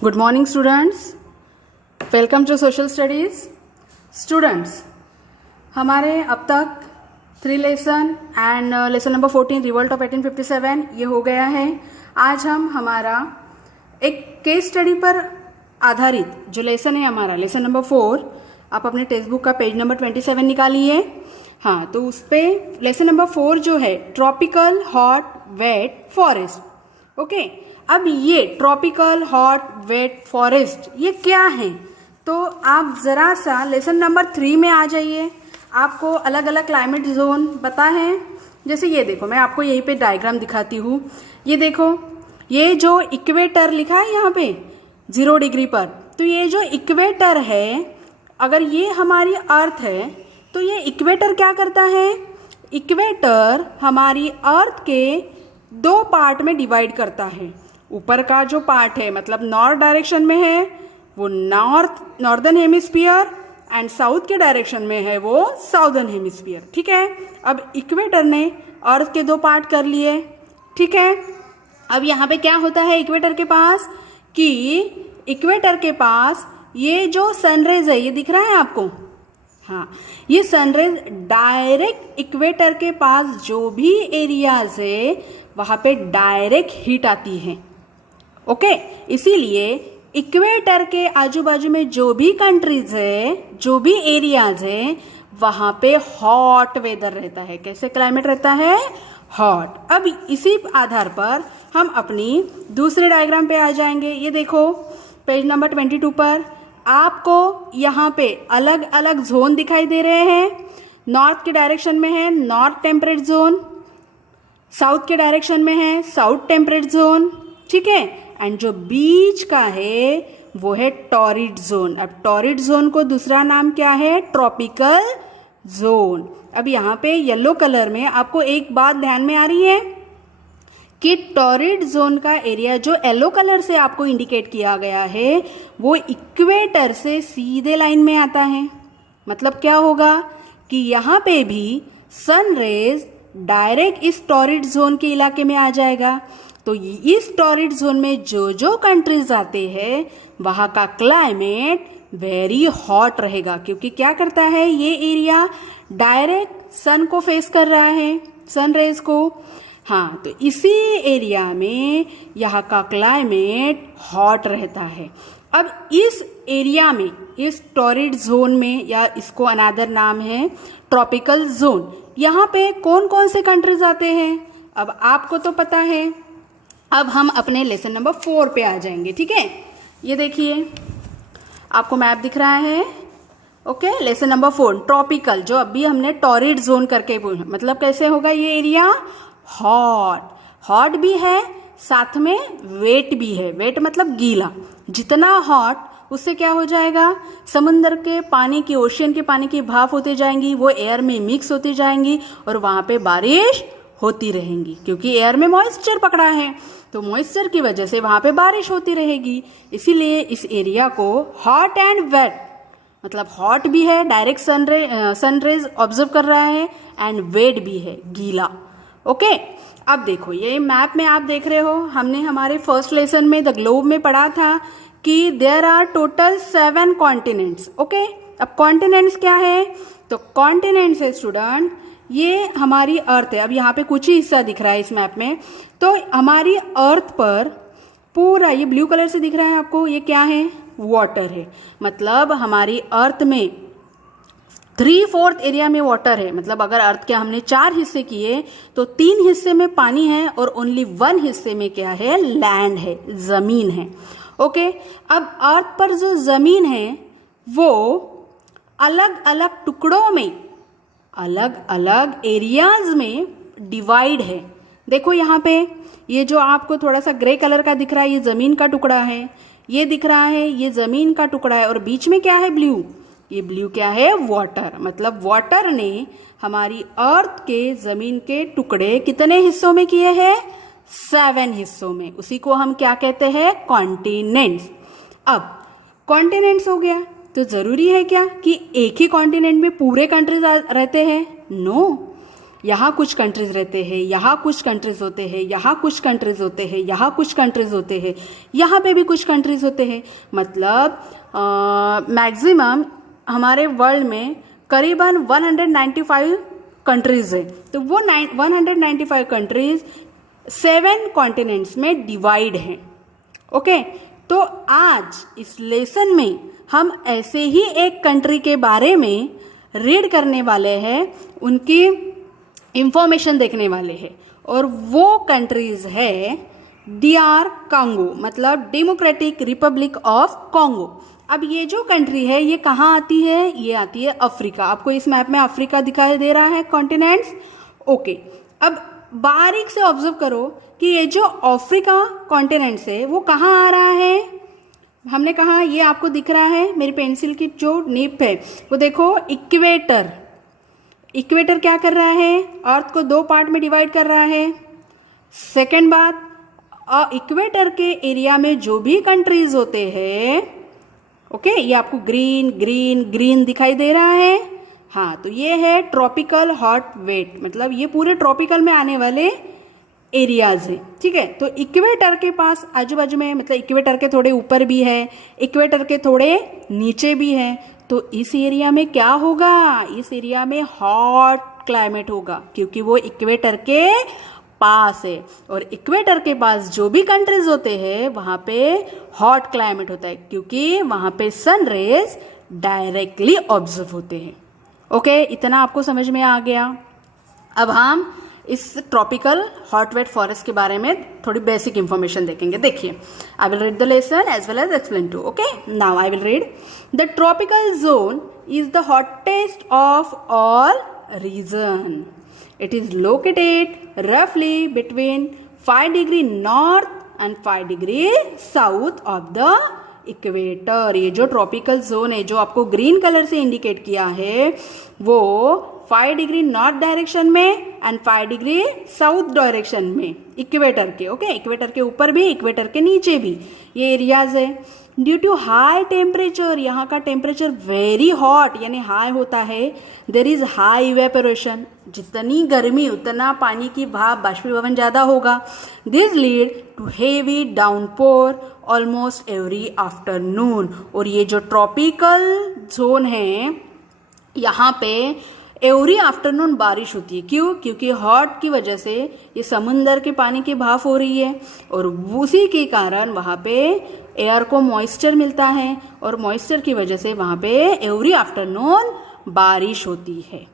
Good morning students. Welcome to social studies. Students, हमारे अब तक 3 lesson and lesson number 14 revolt of 1857 ये हो गया है. आज हम हमारा एक केस स्टडी पर आधारित जो लेसन है हमारा लेसन नंबर 4, आप अपने टेक्स्ट बुक का पेज नंबर 27 निकालिए. हाँ, तो उस पर लेसन नंबर 4 जो है tropical hot wet forest. Okay, अब ये ट्रॉपिकल हॉट वेट फॉरेस्ट ये क्या है, तो आप ज़रा सा लेसन नंबर 3 में आ जाइए. आपको अलग अलग क्लाइमेट जोन पता है. जैसे ये देखो, मैं आपको यहीं पे डायग्राम दिखाती हूँ. ये देखो, ये जो इक्वेटर लिखा है यहाँ पे 0 डिग्री पर, तो ये जो इक्वेटर है, अगर ये हमारी अर्थ है तो ये इक्वेटर क्या करता है, इक्वेटर हमारी अर्थ के 2 पार्ट में डिवाइड करता है. ऊपर का जो पार्ट है मतलब नॉर्थ डायरेक्शन में है वो नॉर्दर्न हेमिस्फीयर एंड साउथ के डायरेक्शन में है वो साउदर्न हेमिस्फीयर. ठीक है, अब इक्वेटर ने अर्थ के 2 पार्ट कर लिए. ठीक है, अब यहाँ पे क्या होता है इक्वेटर के पास, कि इक्वेटर के पास ये जो सनरेज है ये दिख रहा है आपको. हाँ, ये सनरेज डायरेक्ट इक्वेटर के पास जो भी एरियाज है वहां पे डायरेक्ट हीट आती है. ओके, इसीलिए इक्वेटर के आजू बाजू में जो भी कंट्रीज है, जो भी एरियाज है, वहां पे हॉट वेदर रहता है. कैसे क्लाइमेट रहता है, हॉट. अब इसी आधार पर हम अपनी दूसरे डायग्राम पे आ जाएंगे. ये देखो पेज नंबर 22 पर आपको यहाँ पे अलग अलग जोन दिखाई दे रहे हैं. नॉर्थ के डायरेक्शन में है नॉर्थ टेम्परेट जोन, साउथ के डायरेक्शन में है साउथ टेम्परेट जोन. ठीक है, एंड जो बीच का है वो है टॉरिड जोन. अब टॉरिड जोन को दूसरा नाम क्या है, ट्रॉपिकल जोन. अब यहाँ पे येलो कलर में आपको एक बात ध्यान में आ रही है कि टॉरिड जोन का एरिया जो येलो कलर से आपको इंडिकेट किया गया है वो इक्वेटर से सीधे लाइन में आता है. मतलब क्या होगा कि यहाँ पे भी सन रेज डायरेक्ट इस टॉरिड जोन के इलाके में आ जाएगा. तो इस टॉरिड जोन में जो जो कंट्रीज आते हैं वहाँ का क्लाइमेट वेरी हॉट रहेगा, क्योंकि क्या करता है ये एरिया डायरेक्ट सन को फेस कर रहा है, सन रेज को. हाँ, तो इसी एरिया में यहाँ का क्लाइमेट हॉट रहता है. अब इस एरिया में, इस टॉरिड जोन में, या इसको अनदर नाम है ट्रॉपिकल जोन, यहाँ पे कौन कौन से कंट्रीज आते हैं अब आपको तो पता है. अब हम अपने लेसन नंबर 4 पे आ जाएंगे. ठीक है, ये देखिए आपको मैप दिख रहा है. ओके, लेसन नंबर 4 ट्रॉपिकल, जो अभी हमने टॉरिड जोन करके, मतलब कैसे होगा ये एरिया, हॉट. हॉट भी है, साथ में वेट भी है. वेट मतलब गीला. जितना हॉट उससे क्या हो जाएगा, समुद्र के पानी की, ओशियन के पानी की भाप होती जाएंगी, वो एयर में मिक्स होती जाएंगी और वहां पे बारिश होती रहेंगी, क्योंकि एयर में मॉइस्चर पकड़ा है, तो मॉइस्चर की वजह से वहां पे बारिश होती रहेगी. इसीलिए इस एरिया को हॉट एंड वेट, मतलब हॉट भी है, डायरेक्ट सनरेज ऑब्जर्व कर रहा है, एंड वेट भी है, गीला. ओके, अब देखो ये मैप में आप देख रहे हो, हमने हमारे फर्स्ट लेसन में द ग्लोब में पढ़ा था कि there are total 7 continents. Okay, अब कॉन्टिनेंट्स क्या है, तो कॉन्टिनेंट्स है स्टूडेंट, ये हमारी अर्थ है. अब यहाँ पे कुछ ही हिस्सा दिख रहा है इस मैप में, तो हमारी अर्थ पर पूरा ये ब्लू कलर से दिख रहा है आपको, ये क्या है, वाटर है. मतलब हमारी अर्थ में 3/4 एरिया में वाटर है. मतलब अगर अर्थ के हमने 4 हिस्से किए तो 3 हिस्से में पानी है और ओनली 1 हिस्से में क्या है, लैंड है, जमीन है. ओके, अब अर्थ पर जो जमीन है वो अलग अलग टुकड़ों में, अलग अलग एरियाज में डिवाइड है. देखो यहाँ पे ये जो आपको थोड़ा सा ग्रे कलर का दिख रहा है ये जमीन का टुकड़ा है, ये दिख रहा है ये जमीन का टुकड़ा है, और बीच में क्या है, ब्लू. ये ब्लू क्या है, वाटर. मतलब वाटर ने हमारी अर्थ के जमीन के टुकड़े कितने हिस्सों में किए हैं, 7 हिस्सों में. उसी को हम क्या कहते हैं, कॉन्टिनेंट्स. अब कॉन्टिनेंट्स हो गया तो जरूरी है क्या कि एक ही कॉन्टिनेंट में पूरे कंट्रीज रहते हैं, नो. यहाँ कुछ कंट्रीज रहते हैं, यहाँ कुछ कंट्रीज होते हैं, यहाँ कुछ कंट्रीज होते हैं, यहाँ कुछ कंट्रीज होते हैं, यहाँ पे भी कुछ कंट्रीज होते हैं। मतलब मैक्सिमम हमारे वर्ल्ड में करीबन 195 कंट्रीज है। तो वो 195 कंट्रीज 7 कॉन्टिनेंट्स में डिवाइड हैं। ओके, तो आज इस लेसन में हम ऐसे ही एक कंट्री के बारे में रीड करने वाले हैं, उनकी इंफॉर्मेशन देखने वाले हैं, और वो कंट्रीज है DR कांगो, मतलब डेमोक्रेटिक रिपब्लिक ऑफ कॉन्गो। अब ये जो कंट्री है ये कहाँ आती है? ये आती है अफ्रीका। आपको इस मैप में अफ्रीका दिखाई दे रहा है, कॉन्टिनेंट्स। ओके, अब बारीक से ऑब्जर्व करो कि ये जो अफ्रीका कॉन्टिनेंट्स है वो कहाँ आ रहा है। हमने कहा ये आपको दिख रहा है, मेरी पेंसिल की जो निप है वो देखो, इक्वेटर। इक्वेटर क्या कर रहा है? अर्थ को 2 पार्ट में डिवाइड कर रहा है। सेकेंड बात, इक्वेटर के एरिया में जो भी कंट्रीज होते हैं, ओके, ये आपको ग्रीन ग्रीन ग्रीन दिखाई दे रहा है। हाँ, तो ये है ट्रॉपिकल हॉट वेट, मतलब ये पूरे ट्रॉपिकल में आने वाले एरियाज है। ठीक है, तो इक्वेटर के पास आजू बाजू में, मतलब इक्वेटर के थोड़े ऊपर भी है, इक्वेटर के थोड़े नीचे भी है। तो इस एरिया में क्या होगा? इस एरिया में हॉट क्लाइमेट होगा, क्योंकि वो इक्वेटर के पास है। और इक्वेटर के पास जो भी कंट्रीज होते हैं वहां पे हॉट क्लाइमेट होता है, क्योंकि वहां पे सन रेज डायरेक्टली ऑब्जर्व होते हैं। ओके, इतना आपको समझ में आ गया। अब हम इस ट्रॉपिकल हॉट वेट फॉरेस्ट के बारे में थोड़ी बेसिक इंफॉर्मेशन देखेंगे। देखिए, I will read the lesson as well as explain to. Okay, now I will read. The tropical zone is the hottest of all region. It is located roughly between 5 degree north and 5 degree south of the equator. ये जो tropical zone है, जो आपको green colour से indicate किया है, वो 5 degree north direction में एंड 5 डिग्री साउथ डायरेक्शन में इक्वेटर के। ओके, इक्वेटर के ऊपर भी, इक्वेटर के नीचे भी ये एरियाज है। ड्यू टू हाई टेम्परेचर, यहाँ का टेम्परेचर वेरी हॉट यानी हाई होता है। देर इज हाई इवेपोरेशन, जितनी गर्मी उतना पानी की भाप, बाष्पीभवन ज़्यादा होगा। This lead to heavy downpour almost every afternoon. और ये जो ट्रॉपिकल जोन है, यहाँ पे एवरी आफ्टरनून बारिश होती है। क्यों? क्योंकि हॉट की वजह से ये समुंदर के पानी की भाप हो रही है, और उसी के कारण वहाँ पे एयर को मॉइस्चर मिलता है, और मॉइस्चर की वजह से वहाँ पे एवरी आफ्टरनून बारिश होती है।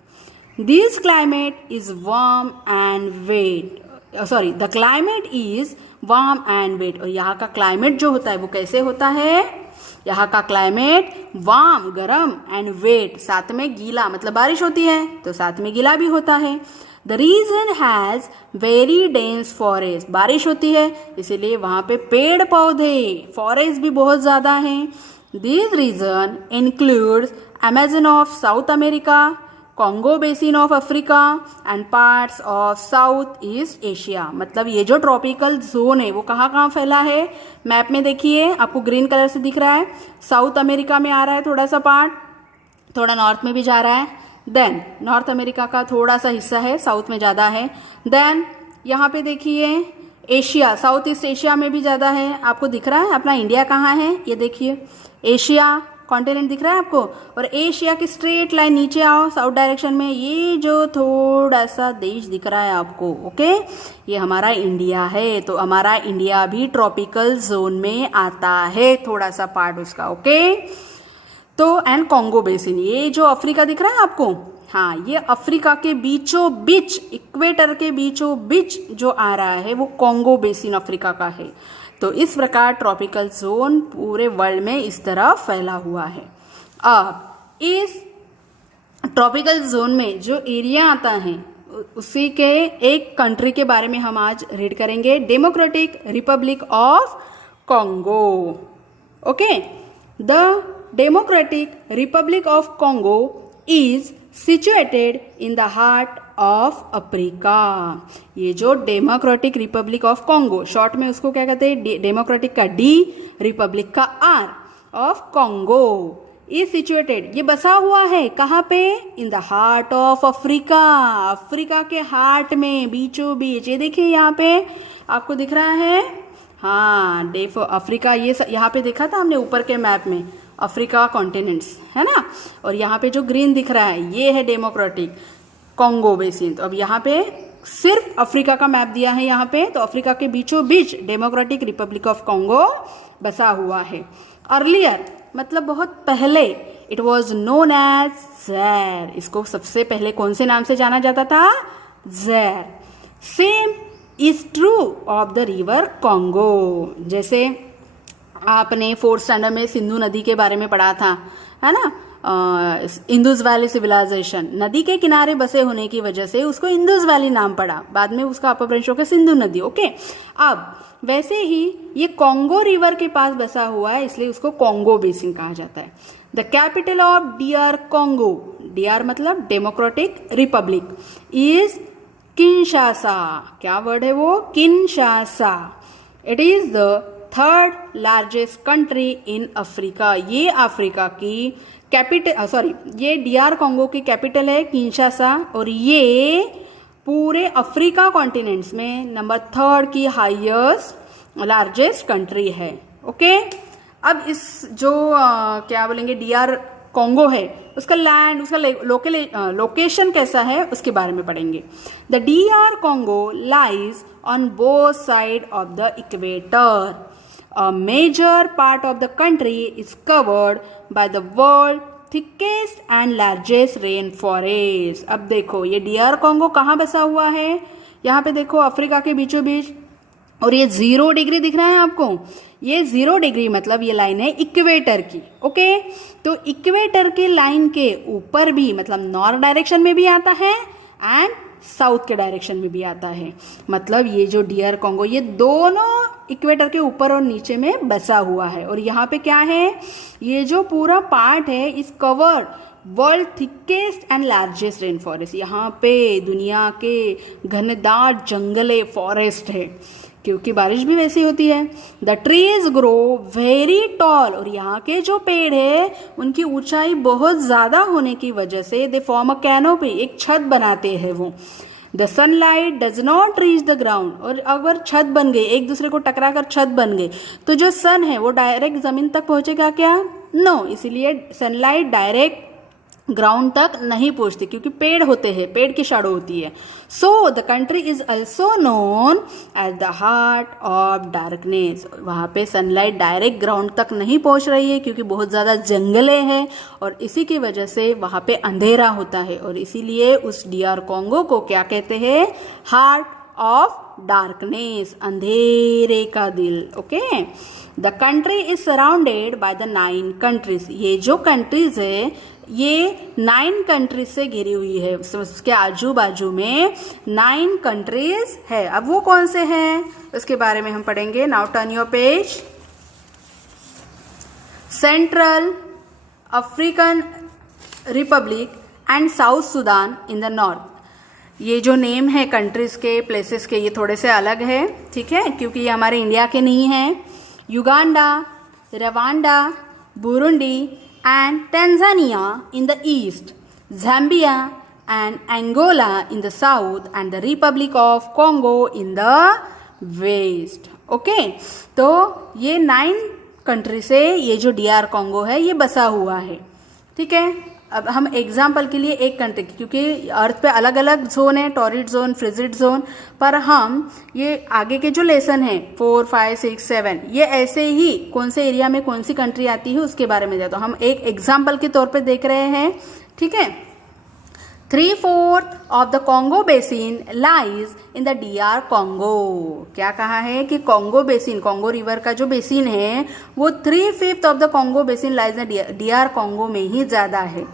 This climate is warm and wet, sorry, the climate is warm and wet. और यहाँ का क्लाइमेट जो होता है वो कैसे होता है? यहाँ का क्लाइमेट वार्म, गरम, एंड वेट, साथ में गीला, मतलब बारिश होती है तो साथ में गीला भी होता है। The region has very dense forest, बारिश होती है इसीलिए वहां पे पेड़ पौधे, फॉरेस्ट भी बहुत ज्यादा हैं। This region includes Amazon of South America, Congo basin of Africa and parts of South East Asia. मतलब ये जो ट्रॉपिकल जोन है वो कहाँ कहाँ फैला है? मैप में देखिए, आपको ग्रीन कलर से दिख रहा है, साउथ अमेरिका में आ रहा है थोड़ा सा पार्ट, थोड़ा नॉर्थ में भी जा रहा है। देन नॉर्थ अमेरिका का थोड़ा सा हिस्सा है, साउथ में ज़्यादा है। देन यहाँ पे देखिए एशिया, साउथ ईस्ट एशिया में भी ज़्यादा है। आपको दिख रहा है अपना इंडिया कहाँ है? ये देखिए, एशिया कॉन्टिनेंट दिख रहा है आपको, और एशिया की स्ट्रेट लाइन नीचे आओ साउथ डायरेक्शन में, ये जो थोड़ा सा देश दिख रहा है आपको, ओके, ये हमारा इंडिया है। तो हमारा इंडिया भी ट्रॉपिकल जोन में आता है, थोड़ा सा पार्ट उसका, ओके। तो एंड कॉन्गो बेसिन, ये जो अफ्रीका दिख रहा है आपको, हाँ, ये अफ्रीका के बीचों बीच, इक्वेटर के बीचों बीच जो आ रहा है वो कॉन्गो बेसिन अफ्रीका का है। तो इस प्रकार ट्रॉपिकल जोन पूरे वर्ल्ड में इस तरह फैला हुआ है। अब इस ट्रॉपिकल जोन में जो एरिया आता है उसी के एक कंट्री के बारे में हम आज रीड करेंगे, Democratic Republic of Congo. Okay, the Democratic Republic of Congo is situated in the heart of Africa. ये जो Democratic Republic of Congo, short में उसको क्या कहते हैं? डेमोक्रेटिक का डी, रिपब्लिक का R, of Congo, is situated, ये बसा हुआ है कहाँ पे, in the heart of Africa, Africa के हार्ट में, बीचों बीच। ये देखिए यहाँ पे आपको दिख रहा है, हाँ देखो अफ्रीका, ये यहाँ पे देखा था हमने ऊपर के मैप में अफ्रीका कॉन्टिनेंट्स है ना, और यहाँ पे जो ग्रीन दिख रहा है ये है डेमोक्रेटिक कॉन्गो बेसिन। तो अब यहाँ पे सिर्फ अफ्रीका का मैप दिया है यहाँ पे, तो अफ्रीका के बीचों बीच डेमोक्रेटिक रिपब्लिक ऑफ कॉन्गो बसा हुआ है। अर्लियर मतलब बहुत पहले, it was known as Zair, इसको सबसे पहले कौन से नाम से जाना जाता था, Zaire. Same is true of the river Congo, जैसे आपने 4th स्टैंडर्ड में सिंधु नदी के बारे में पढ़ा था है ना, इंदुस वैली सिविलाइजेशन, नदी के किनारे बसे होने की वजह से उसको इंदुस वैली नाम पड़ा, बाद में उसका अपभ्रंश होकर सिंधु नदी। ओके, अब वैसे ही ये कॉन्गो रिवर के पास बसा हुआ है, इसलिए उसको कॉन्गो बेसिन कहा जाता है। The capital of DR Congo, DR मतलब डेमोक्रेटिक रिपब्लिक, इज किनशासा, क्या वर्ड है वो, Kinshasa. It is the 3rd largest country in Africa, ये अफ्रीका की कैपिटल, ये DR कॉन्गो की कैपिटल है किनशासा, और ये पूरे अफ्रीका कॉन्टिनेंट्स में नंबर 3rd की हाईएस्ट लार्जेस्ट कंट्री है। ओके, अब इस जो क्या बोलेंगे DR कॉन्गो है, उसका लैंड, उसका लोकेशन कैसा है उसके बारे में पढ़ेंगे। The DR Congo lies on both side of the equator, a major part of the country is covered by the world thickest and largest rainforest। अब देखो ये DR कॉन्गो कहाँ बसा हुआ है, यहाँ पे देखो अफ्रीका के बीचों बीच, और ये 0 डिग्री दिख रहा है आपको, ये 0 डिग्री मतलब ये लाइन है इक्वेटर की। ओके, तो इक्वेटर के लाइन के ऊपर भी मतलब नॉर्थ डायरेक्शन में भी आता है एंड साउथ के डायरेक्शन में भी आता है, मतलब ये जो DR कॉन्गो ये दोनों इक्वेटर के ऊपर और नीचे में बसा हुआ है। और यहाँ पे क्या है, ये जो पूरा पार्ट है इस covered world thickest and largest rain forest, यहाँ पे दुनिया के घनदाट जंगले फॉरेस्ट है, क्योंकि बारिश भी वैसी होती है। The trees grow very tall, और यहाँ के जो पेड़ है उनकी ऊंचाई बहुत ज़्यादा होने की वजह से दे फॉर्म अ कैनोपी, एक छत बनाते हैं वो। The sunlight does not reach the ground, और अगर छत बन गई, एक दूसरे को टकरा कर छत बन गई, तो जो सन है वो डायरेक्ट ज़मीन तक पहुँचेगा क्या, नो, इसीलिए सनलाइट डायरेक्ट ग्राउंड तक नहीं पहुंचती, क्योंकि पेड़ होते हैं, पेड़ की शैडो होती है। So the country is also known as the heart of darkness, वहाँ पे सनलाइट डायरेक्ट ग्राउंड तक नहीं पहुंच रही है क्योंकि बहुत ज़्यादा जंगले हैं, और इसी की वजह से वहाँ पे अंधेरा होता है, और इसीलिए उस DR कॉन्गो को क्या कहते हैं, हार्ट ऑफ डार्कनेस, अंधेरे का दिल। Okay, the country is surrounded by the 9 countries, ये जो कंट्रीज है ये 9 कंट्रीज से घिरी हुई है, उसके आजू बाजू में 9 कंट्रीज है। अब वो कौन से हैं उसके बारे में हम पढ़ेंगे। Now turn your page. Central African Republic and south Sudan in the north, ये जो नेम है कंट्रीज के, प्लेसेस के, ये थोड़े से अलग है, ठीक है, क्योंकि ये हमारे इंडिया के नहीं हैं। Uganda, Rwanda, Burundi and Tanzania in the east, Zambia and Angola in the south, and the Republic of Congo in the west. Okay, तो ये 9 कंट्री से ये जो DR कॉन्गो है ये बसा हुआ है, ठीक है। अब हम एग्जाम्पल के लिए एक कंट्री, क्योंकि अर्थ पे अलग अलग जोन है, टॉरिड जोन, फ्रिजिड जोन, पर हम ये आगे के जो लेसन है 4, 5, 6, 7 ये ऐसे ही कौन से एरिया में कौन सी कंट्री आती है उसके बारे में जाता, तो हम एक एग्जाम्पल के तौर पे देख रहे हैं, ठीक है। 3/4 of the Congo basin lies in the DR Congo, क्या कहा है कि कॉन्गो बेसिन, कॉन्गो रिवर का जो बेसिन है वो 3/5 of the Congo basin lies in DR Congo में ही ज्यादा है।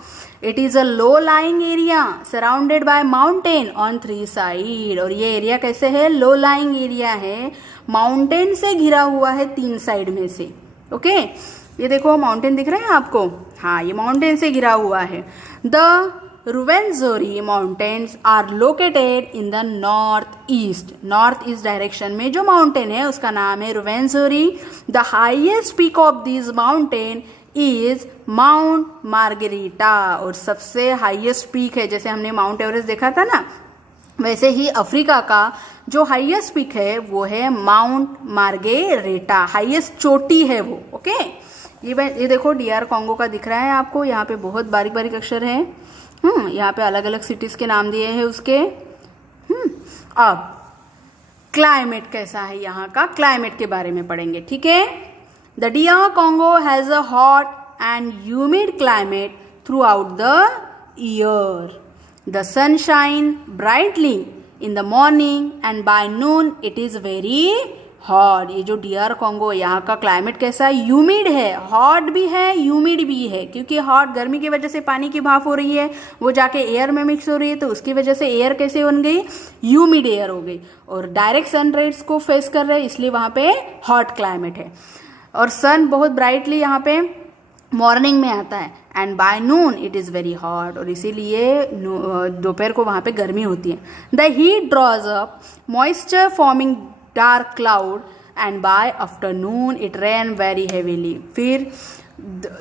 It is a low lying area surrounded by mountain on 3 side, और ये एरिया कैसे है, लो लाइंग एरिया है, माउंटेन से घिरा हुआ है 3 साइड में से। ओके, ये देखो माउंटेन दिख रहे हैं आपको, हाँ ये माउंटेन से घिरा हुआ है। The Rwenzori mountains are located in the north east, north east direction में जो माउंटेन है उसका नाम है Rwenzori. The highest peak of this mountain is mount Margherita, और सबसे हाईएस्ट पीक है, जैसे हमने माउंट एवरेस्ट देखा था ना, वैसे ही अफ्रीका का जो हाईएस्ट पीक है वो है माउंट मार्गेरिटा, हाईएस्ट चोटी है वो। ओके, ये देखो DR कॉन्गो का दिख रहा है आपको, यहाँ पे बहुत बारीक बारीक अक्षर है। यहाँ पे अलग अलग सिटीज के नाम दिए हैं उसके। अब क्लाइमेट कैसा है, यहाँ का क्लाइमेट के बारे में पढ़ेंगे, ठीक है। The DR Congo has a hot and humid climate through out the year. The sun shines brightly in the morning and by noon it is very hot। ये जो DR कॉन्गो, यहाँ का क्लाइमेट कैसा है, ह्यूमिड है, hot भी है, humid भी है, क्योंकि हॉट गर्मी की वजह से पानी की भाप हो रही है, वो जाके एयर में मिक्स हो रही है, तो उसकी वजह से एयर कैसे बन गई, ह्यूमिड एयर हो गई, और डायरेक्ट सन रेज को फेस कर रहे हैं, इसलिए वहां पे हॉट क्लाइमेट है। और सन बहुत ब्राइटली यहाँ पे मॉर्निंग में आता है, and by noon it is very hot, और इसीलिए दोपहर को वहां पे गर्मी होती है। The heat draws up moisture forming dark cloud and by afternoon it rain very heavily. फिर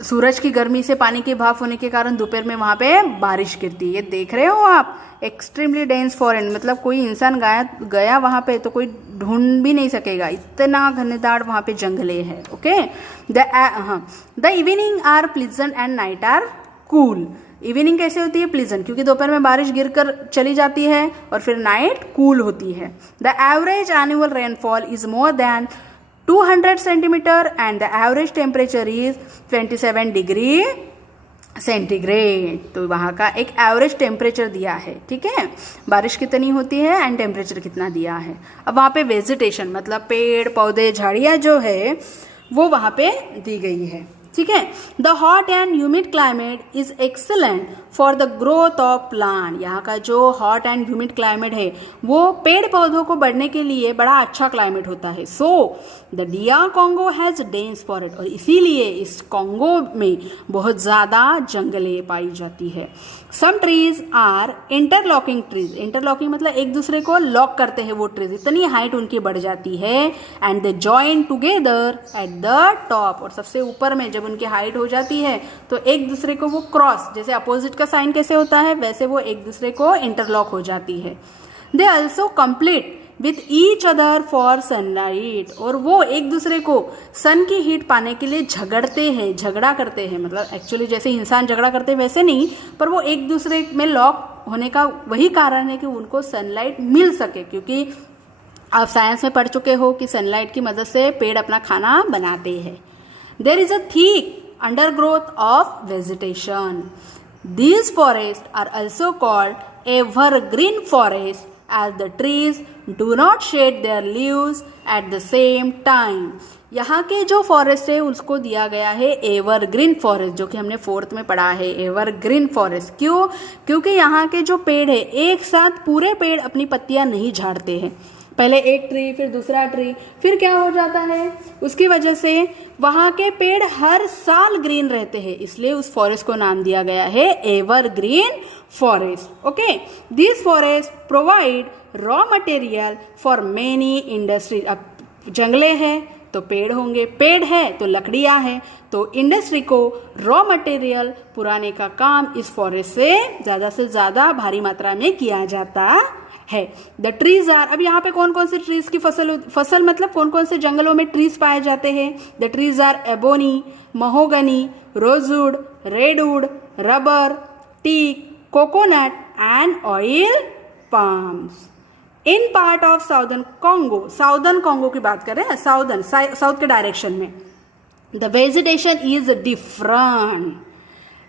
सूरज की गर्मी से पानी की भाप होने के कारण दोपहर में वहां पे बारिश गिरती है। ये देख रहे हो आप, एक्सट्रीमली डेंस फॉरेस्ट, मतलब कोई इंसान गया वहां पे तो कोई ढूंढ भी नहीं सकेगा, इतना घनदाट वहां पे जंगले है। Okay, the evening are pleasant and night are cool. Evening कैसे होती है, प्लीजेंट, क्योंकि दोपहर में बारिश गिरकर चली जाती है, और फिर नाइट कूल होती है। The average annual rainfall is more than 200 centimetre and the average temperature is 27 degree centigrade. तो वहां का एक एवरेज टेम्परेचर दिया है, ठीक है, बारिश कितनी होती है एंड टेम्परेचर कितना दिया है। अब वहां पे वेजिटेशन मतलब पेड़ पौधे झाड़ियां जो है वो वहां पे दी गई है, ठीक है। The hot and humid climate is excellent for the growth of plant. यहाँ का जो हॉट एंड ह्यूमिड क्लाइमेट है वो पेड़ पौधों को बढ़ने के लिए बड़ा अच्छा क्लाइमेट होता है। So the DR Congo has dense forest, और इसीलिए इस कॉन्गो में बहुत ज्यादा जंगलें पाई जाती है। Some trees are interlocking trees, interlocking मतलब एक दूसरे को लॉक करते हैं वो ट्रीज, इतनी हाइट उनकी बढ़ जाती है, and they join together at the top, और सबसे ऊपर में जब उनकी हाइट हो जाती है तो एक दूसरे को वो क्रॉस, जैसे अपोजिट का साइन कैसे होता है वैसे वो एक दूसरे को इंटरलॉक हो जाती है। They also complete with each other for sunlight, और वो एक दूसरे को सन की हीट पाने के लिए झगड़ते हैं, झगड़ा करते हैं, मतलब एक्चुअली जैसे इंसान झगड़ा करते हैं वैसे नहीं, पर वो एक दूसरे में लॉक होने का वही कारण है कि उनको सनलाइट मिल सके, क्योंकि आप साइंस में पढ़ चुके हो कि सनलाइट की मदद से पेड़ अपना खाना बनाते हैं। There is a thick undergrowth of vegetation. These forests are also called evergreen forests as the trees do not shed their leaves at the same time। यहाँ के जो फॉरेस्ट है उसको दिया गया है एवरग्रीन फॉरेस्ट, जो कि हमने 4th में पढ़ा है, एवरग्रीन फॉरेस्ट। क्यों? क्योंकि यहाँ के जो पेड़ है एक साथ पूरे पेड़ अपनी पत्तियां नहीं झाड़ते हैं, पहले एक ट्री फिर दूसरा ट्री, फिर क्या हो जाता है, उसकी वजह से वहां के पेड़ हर साल ग्रीन रहते हैं, इसलिए उस फॉरेस्ट को नाम दिया गया है evergreen forest. Okay, this forest provide raw material for many industry. अब जंगले हैं तो पेड़ होंगे, पेड़ है तो लकड़ियां हैं, तो इंडस्ट्री को रॉ मटेरियल पुराने का काम इस फॉरेस्ट से ज्यादा भारी मात्रा में किया जाता है। द ट्रीज आर, अब यहाँ पे कौन कौन से ट्रीज की फसल मतलब कौन कौन से जंगलों में ट्रीज पाए जाते हैं। The trees are ebony, mahogany, rosewood, redwood, rubber, teak, coconut and oil palms. In part of southern Congo की बात कर रहे हैं, साउथ के डायरेक्शन में the vegetation is different.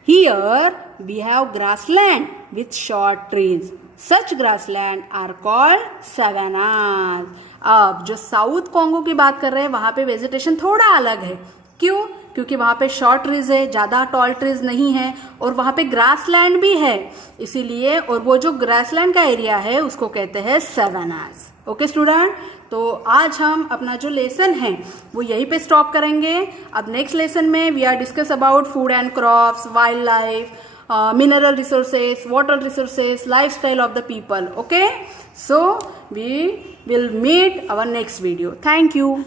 Here we have grassland with short trees, such grassland are called savannas. अब जो south Congo की बात कर रहे हैं वहां पे वेजिटेशन थोड़ा अलग है। क्यों? क्योंकि वहां पे शॉर्ट ट्रीज है, ज्यादा टॉल ट्रीज नहीं है, और वहां पे ग्रासलैंड भी है, इसीलिए, और वो जो ग्रासलैंड का एरिया है उसको कहते हैं सवानाज। ओके स्टूडेंट, तो आज हम अपना जो लेसन है वो यहीं पे स्टॉप करेंगे। अब नेक्स्ट लेसन में we are discuss about food and crops, wildlife, mineral resources, water resources, lifestyle of the people. Okay, so we will meet our next video. Thank you.